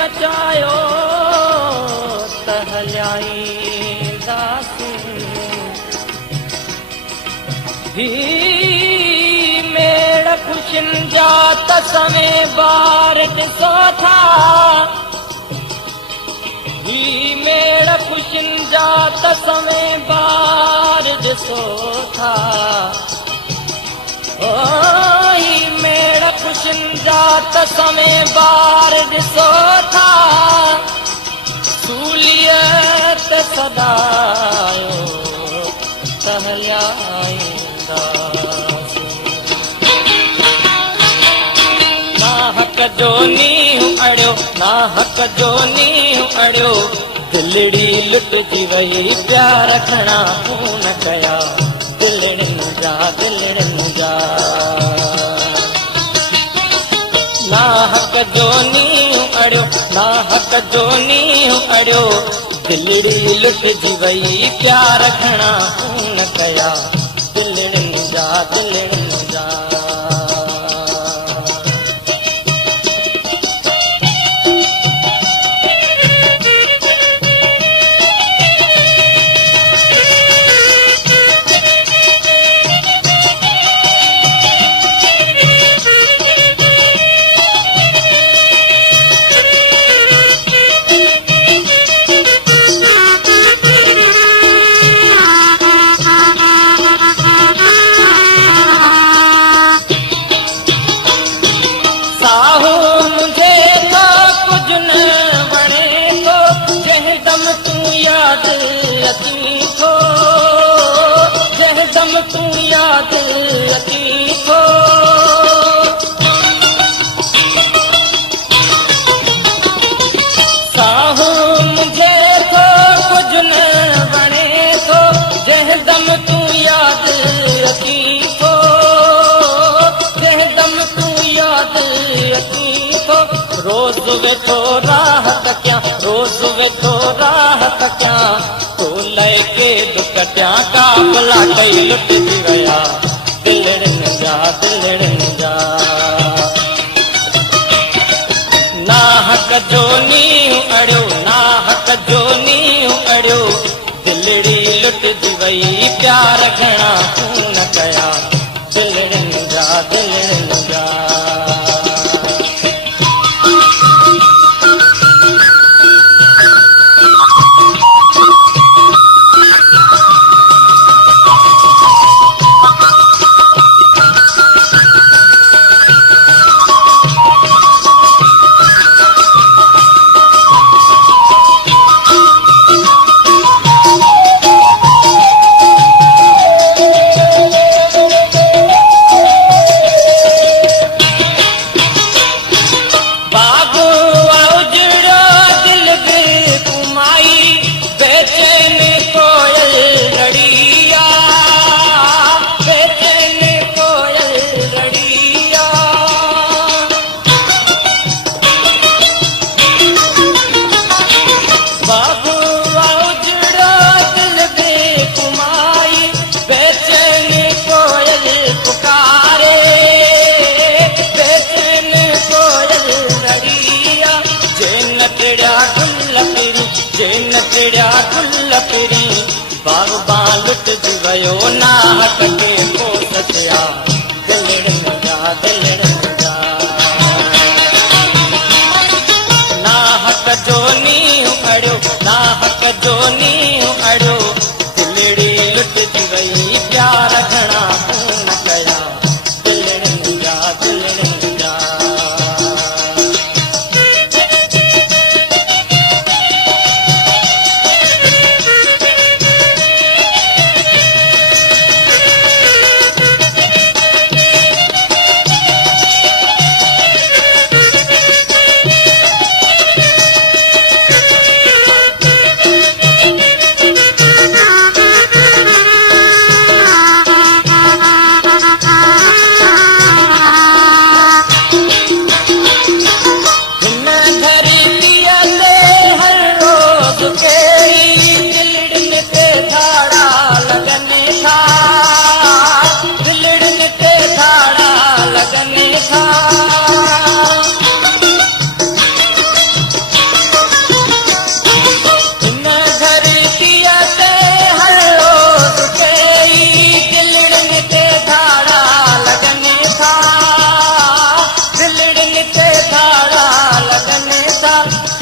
मचायो त हलाईंदासीं। ही मेड़ ख़ुशियुनि जा तसमें ॿार ॾिसो था। ही मेड़ ख़ुशियुनि जा तसमें ॿार ॾिसो था। ओ ही मेड़ ख़ुशियुनि जा तसमें ॿार ॾिसो था। सूलियत सदायो त हलाईंदासीं। ना हक़ जो नींहुं अड़ियो, ना हक़ जो नींहुं अड़ियो। दिलड़ी लुटजी वई प्यार खणा खून कया दिलड़ियुनि जा, दिलड़ियुनि जा। ना हक़ जो नींहुं अड़ियो, ना हक़ जो नींहुं अड़ियो। दिलड़ी लुटजी वई प्यार खणा खून कया दिलड़ियुनि जा, दिलड़ियुनि जा। तूं याद अची थो। साहू मुझे थो कुझु न वणे थो। जंहिं दम तूं याद अची थो, जंहिं दम तूं याद अची थो। रोज़ वेठो राहत कयां, रोज़ वेठो राहत कयां। तो लैके दुख टियां काफ़िला कई लुटजी विया दिलड़ियुनि जा, दिलड़ियुनि जा। ना हक़ जो नींहुं अड़ियो, ना हक़ जो नींहुं अड़ियो। दिलड़ी लुटजी वई प्यार घणा खून कया दिलड़ियुनि जा, दिलड़ियुनि जा। बाग़बान लुटजी वियो ना हक़ खे पोस थिया दिलड़ियुनि जा, दिलड़ियुनि जा। ना हक़ जो नींहुं अड़ियो, ना हक़ जो नींहुं अड़ियो। दिलड़ी लुटजी वई प्यार घणा खून कया दिलड़ियुनि जा, दिलड़ियुनि जा।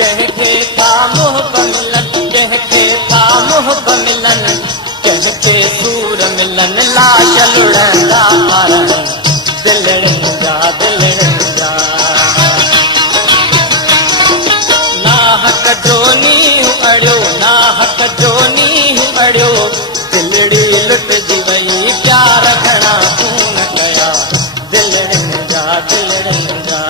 कंहिंखे था मुहब मिलन, कंहिंखे था मुहब मिलन, कंहिंखे सूर मिलन, लाश लुड़ंदा कारण दिलड़नि जा दिलड़नि जा। नाहक जो नींहुं अड़ियो, नाहक जो नींहुं अड़ियो, दिलड़ी लुटजी वई, प्यार घणा खून कया, दिलड़नि जा दिलड़नि जा।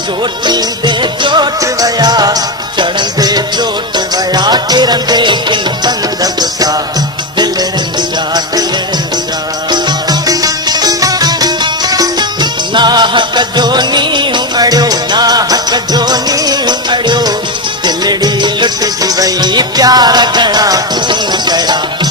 चोटींदे चोट वया, चढ़ंदे चोट वया, किरंदे किन पंध बुछा, दिलड़नि जा दिलड़नि जा। नाहक जो नींहुं अड़ियो, नाहक जो नींहुं अड़ियो, दिलड़ी लुटजी वई, प्यार घणा खून कया।